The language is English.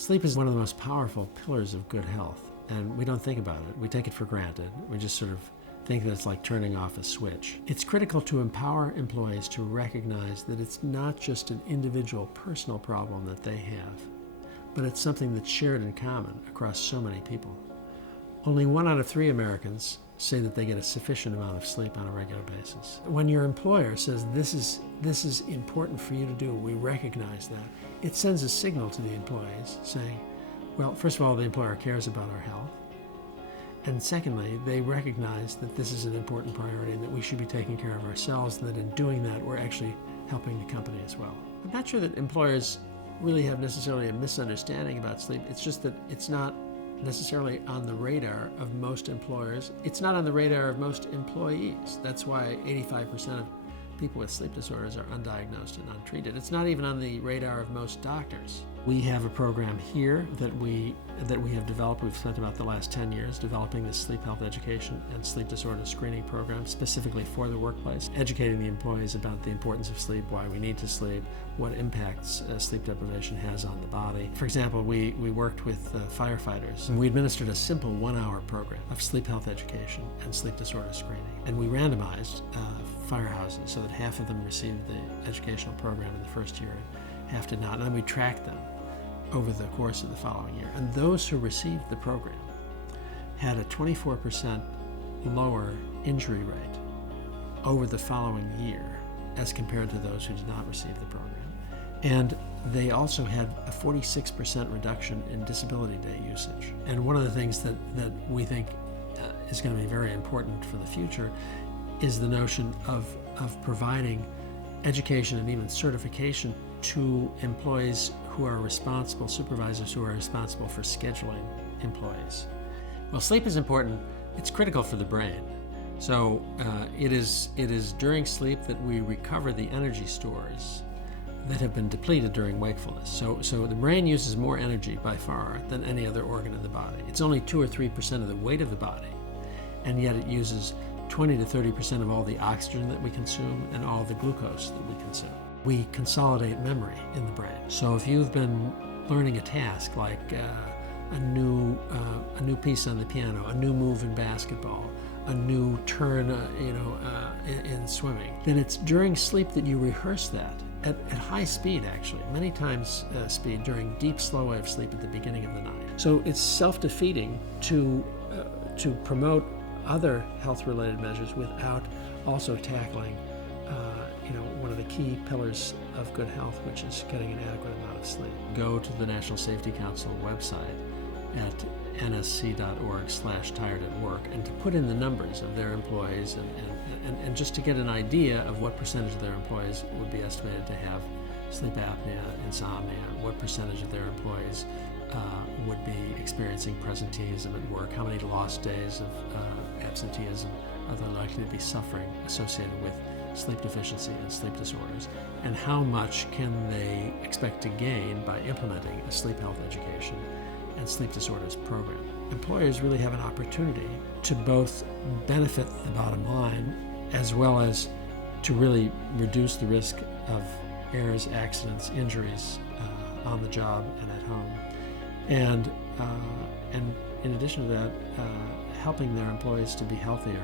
Sleep is one of the most powerful pillars of good health, and we don't think about it. We take it for granted. We just sort of think that it's like turning off a switch. It's critical to empower employees to recognize that it's not just an individual personal problem that they have, but it's something that's shared in common across so many people. Only 1 out of 3 Americans say that they get a sufficient amount of sleep on a regular basis. When your employer says this is important for you to do, we recognize that, it sends a signal to the employees saying, well, first of all, the employer cares about our health. And secondly, they recognize that this is an important priority and that we should be taking care of ourselves, and that in doing that, we're actually helping the company as well. I'm not sure that employers really have necessarily a misunderstanding about sleep. It's just that it's not necessarily on the radar of most employers. It's not on the radar of most employees. That's why 85% of people with sleep disorders are undiagnosed and untreated. It's not even on the radar of most doctors. We have a program here that we have developed. We've spent about the last 10 years developing this sleep health education and sleep disorder screening program specifically for the workplace, educating the employees about the importance of sleep, why we need to sleep, what impacts sleep deprivation has on the body. For example, we worked with firefighters, and we administered a simple 1-hour program of sleep health education and sleep disorder screening. And we randomized firehouses so that half of them received the educational program in the first year and half did not. And then we tracked them over the course of the following year. And those who received the program had a 24% lower injury rate over the following year as compared to those who did not receive the program. And they also had a 46% reduction in disability day usage. And one of the things that we think is going to be very important for the future is the notion of providing education and even certification to employees who are responsible, supervisors who are responsible for scheduling employees. Well, sleep is important. It's critical for the brain. So it is during sleep that we recover the energy stores that have been depleted during wakefulness. So the brain uses more energy by far than any other organ in the body. It's only 2 or 3% of the weight of the body, and yet it uses 20 to 30% of all the oxygen that we consume and all the glucose that we consume. We consolidate memory in the brain. So if you've been learning a task like a new piece on the piano, a new move in basketball, a new turn in swimming, then it's during sleep that you rehearse that at high speed, actually, many times speed during deep slow wave sleep at the beginning of the night. So it's self-defeating to promote other health-related measures without also tackling one of the key pillars of good health, which is getting an adequate amount of sleep. Go to the National Safety Council website at nsc.org/tired-at-work and to put in the numbers of their employees and just to get an idea of what percentage of their employees would be estimated to have sleep apnea, insomnia, what percentage of their employees would be experiencing presenteeism at work, how many lost days of absenteeism are they likely to be suffering associated with sleep deficiency and sleep disorders, and how much can they expect to gain by implementing a sleep health education and sleep disorders program. Employers really have an opportunity to both benefit the bottom line as well as to really reduce the risk of errors, accidents, injuries on the job and at home. And in addition to that, helping their employees to be healthier